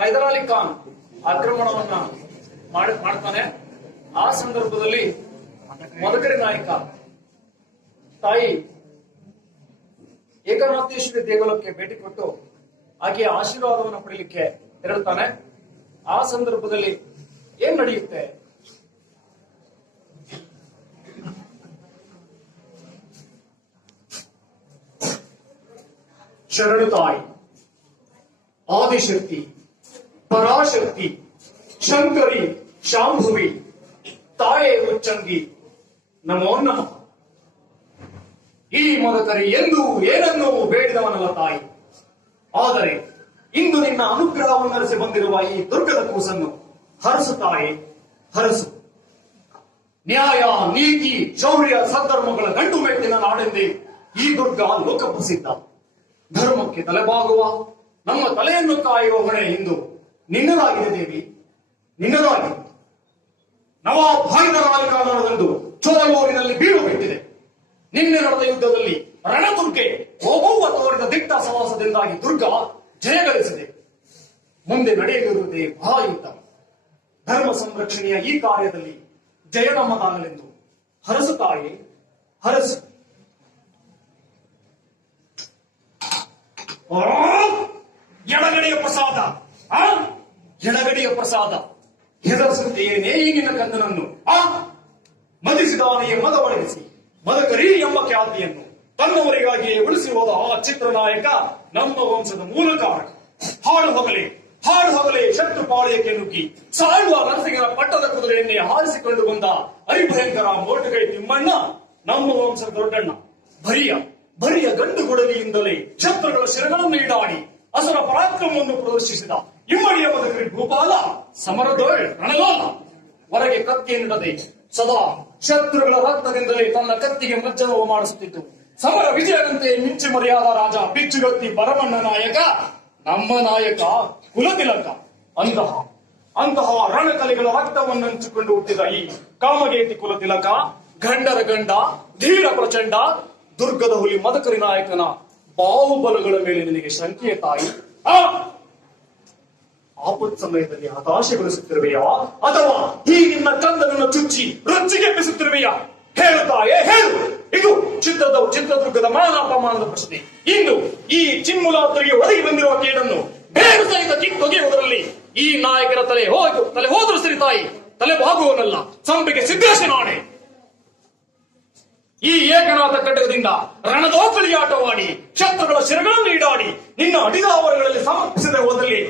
ಹೈದರಾಲಿ ಖಾನ್ ಆಕ್ರಮಣವನ್ನ ಮಾಡ್ತಾನೆ. ಆ ಸಂದರ್ಭದಲ್ಲಿ ಮದಕರಿ ನಾಯಕ ತಾಯಿ ಏಕನಾಥೇಶ್ವರಿ ದೇಗುಲಕ್ಕೆ ಭೇಟಿ ಕೊಟ್ಟು ಆಕೆಯ ಆಶೀರ್ವಾದವನ್ನು ಪಡೆಯಲಿಕ್ಕೆ ತೆರಳುತ್ತಾನೆ. ಆ ಸಂದರ್ಭದಲ್ಲಿ ಏನ್ ನಡೆಯುತ್ತೆ? ಶರಣು ತಾಯಿ ಆದಿಶಕ್ತಿ ಪರಾಶಕ್ತಿ ಶಂಕರಿ ಶಾಂಭುವಿ ತಾಯೇ ಉಚ್ಚಂಗಿ ನಮೋ ನಮಃ. ಈ ಮದಕರಿ ಎಂದೂ ಏನನ್ನೂ ಬೇಡಿದವನಲ್ಲ ತಾಯಿ. ಆದರೆ ಇಂದು ನಿನ್ನ ಅನುಗ್ರಹವನ್ನರಿಸಿ ಬಂದಿರುವ ಈ ದುರ್ಗದ ಕೂಸನ್ನು ಹರಸು ತಾಯಿ, ಹರಸು. ನ್ಯಾಯ ನೀತಿ ಶೌರ್ಯ ಸದ್ಧರ್ಮಗಳ ಗಂಡು ಮೆಟ್ಟಿನ ನಾಡೆಂದೇ ಈ ದುರ್ಗ ಲೋಕಪ್ರಸಿದ್ಧ. ಧರ್ಮಕ್ಕೆ ತಲೆಬಾಗುವ ನಮ್ಮ ತಲೆಯನ್ನು ಕಾಯುವ ಹೊಣೆ ಇಂದು ನಿನ್ನದಾಗಿದೆ ದೇವಿ, ನಿನ್ನದಾಗಿದೆ. ನವಾಬ್ ಹೈದರಾಲಿ ಖಾನರದಂದು ಚೋಳೂರಿನಲ್ಲಿ ಬೀಳು ಬಿಟ್ಟಿದೆ. ನಿನ್ನೆ ನಡೆದ ಯುದ್ಧದಲ್ಲಿ ರಣದುರ್ಗೆ ಒಬ್ಬೊಬ್ಬ ತೋರಿದ ದಿಟ್ಟ ಸವಾಸದಿಂದಾಗಿ ದುರ್ಗ ಜಯಗಳಿಸಿದೆ. ಮುಂದೆ ನಡೆಯಲಿರುವುದೇ ಮಹಾಯುದ್ಧ. ಧರ್ಮ ಸಂರಕ್ಷಣೆಯ ಈ ಕಾರ್ಯದಲ್ಲಿ ಜಯ ನಮ್ಮದಾಗಲೆಂದು ಹರಸು ತಾಯಿ, ಹರಸು. ಎಡಗಡೆಯ ಪ್ರಸಾದ, ಎಡಗಡೆಯ ಪ್ರಸಾದ ಹೆದರಿಸುತ್ತೆಯೇನೇ ಈ ನಿನ್ನ ಕಂದನನ್ನು. ಮದಿಸಿದಾನೆಯೇ ಮದ ಒಳಗಿಸಿ ಮದಕರಿ ಎಂಬ ಖ್ಯಾತಿಯನ್ನು ತನ್ನವರಿಗಾಗಿಯೇ ಉಳಿಸಿ ಹೋದ ಆ ಚಿತ್ರನಾಯಕ ನಮ್ಮ ವಂಶದ ಮೂಲಕಾರಕ. ಹಾಡು ಹೊಗಲೇ ಶತ್ರು ಪಾಳ್ಯಕ್ಕೆ ನುಗ್ಗಿ ಸಾಯುವ ನರಸಿಂಗನ ಪಟ್ಟದ ಕುದುರೆಯನ್ನೇ ಹಾರಿಸಿಕೊಂಡು ಬಂದ ಹರಿಭಯಂಕರ ಮೋಟುಗೈ ತಿಮ್ಮಣ್ಣ ನಮ್ಮ ವಂಶದ ದೊಡ್ಡಣ್ಣ. ಬರಿಯ ಗಂಡು ಗುಡಲಿಯಿಂದಲೇ ಶತ್ರುಗಳ ಶಿರಗಳನ್ನು ಈಡಾಡಿ ಅಸರ ಪರಾಕ್ರಮವನ್ನು ಪ್ರದರ್ಶಿಸಿದ ಇಮ್ಮಡಿಯ ಮದಕರಿ ಭೂಪಾಲ ಸಮರದೊಳ್ ರಣಲೋಲ. ಹೊರಗೆ ಕತ್ತಿಯನ್ನಿಡದೆ ಸದಾ ಶತ್ರುಗಳ ರಕ್ತದಿಂದಲೇ ತನ್ನ ಕತ್ತಿಗೆ ಮಜ್ಜನವು ಮಾಡಿಸುತ್ತಿತ್ತು. ಸಮರ ವಿಜಯದಂತೆ ಮಿಂಚಿ ಮರೆಯಾದ ರಾಜ ಬಿಚ್ಚುಗತ್ತಿ ಭರಮಣ್ಣ ನಾಯಕ, ನಮ್ಮ ನಾಯಕ ಕುಲತಿಲಕ. ಅಂತಹ ರಣಕಲೆಗಳ ರಕ್ತವನ್ನು ಹಂಚಿಕೊಂಡು ಹುಟ್ಟಿದ ಈ ಕಾಮಗೇತಿ ಕುಲತಿಲಕ, ಗಂಡರ ಗಂಡ, ಧೀರ ಪ್ರಚಂಡ, ದುರ್ಗದ ಹುಲಿ ಮದಕರಿ ನಾಯಕನ ಬಾಹುಬಲಗಳ ಮೇಲೆ ನಿನಗೆ ಶಂಕೆಯ ತಾಯಿ. ಆಪತ್ ಸಮಯದಲ್ಲಿ ಹತಾಶೆಗೊಳಿಸುತ್ತಿರುವೆಯಾ ಅಥವಾ ಈ ನಿನ್ನ ಕಂದನನ್ನು ಚುಚ್ಚಿ ರೊಚ್ಚಿಗೆಬ್ಬಿಸುತ್ತಿರುವೆಯಾ? ಹೇಳು ತಾಯೇ, ಹೇಳು. ಇದು ಚಿತ್ರದುರ್ಗದ ಮಾನಾಪಮಾನದ ಪ್ರಶ್ನೆ. ಇಂದು ಈ ಚಿಮ್ಮುಲಾತರಿಗೆ ಒದಗಿ ಬಂದಿರುವ ಕೇಡನ್ನು ಬೇರು ಸಹಿತ ಕಿತ್ತೊಗೆಯುವುದರಲ್ಲಿ ಈ ನಾಯಕರ ತಲೆ ಹೋದರೂ ಸರಿ ತಾಯಿ, ತಲೆ ಬಾಗುವನಲ್ಲ. ಸಂಪಿಗೆ ಸಿದ್ದೇಶನಾಣೆ. ಈ ಏಕನಾಥ ಕಟಕದಿಂದ ರಣದೋಕಳಿಯಾಟವಾಡಿ ಶತ್ರುಗಳ ಶಿರಗಳನ್ನು ಈಡಾಡಿ ನಿನ್ನ ಅಡಿದಾವರಗಳಲ್ಲಿ ಸಮರ್ಪಿಸದೆ ಹೋದಲ್ಲಿ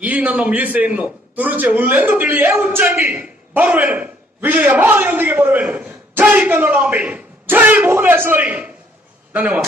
ಈ ನನ್ನ ಮೀಸೆಯನ್ನು ತುರುಚೆ ಹುಲ್ಲೆಂದು ತಿಳಿಯೇ ಉಚ್ಚಂಗಿ ಬರುವೆನು. ವಿಜಯ ಮಾಲೆಯೊಂದಿಗೆ ಬರುವೆನು. ಜೈ ಕನ್ನಡಾಂಬೆ, ಜೈ ಭುವನೇಶ್ವರಿ. ಧನ್ಯವಾದ.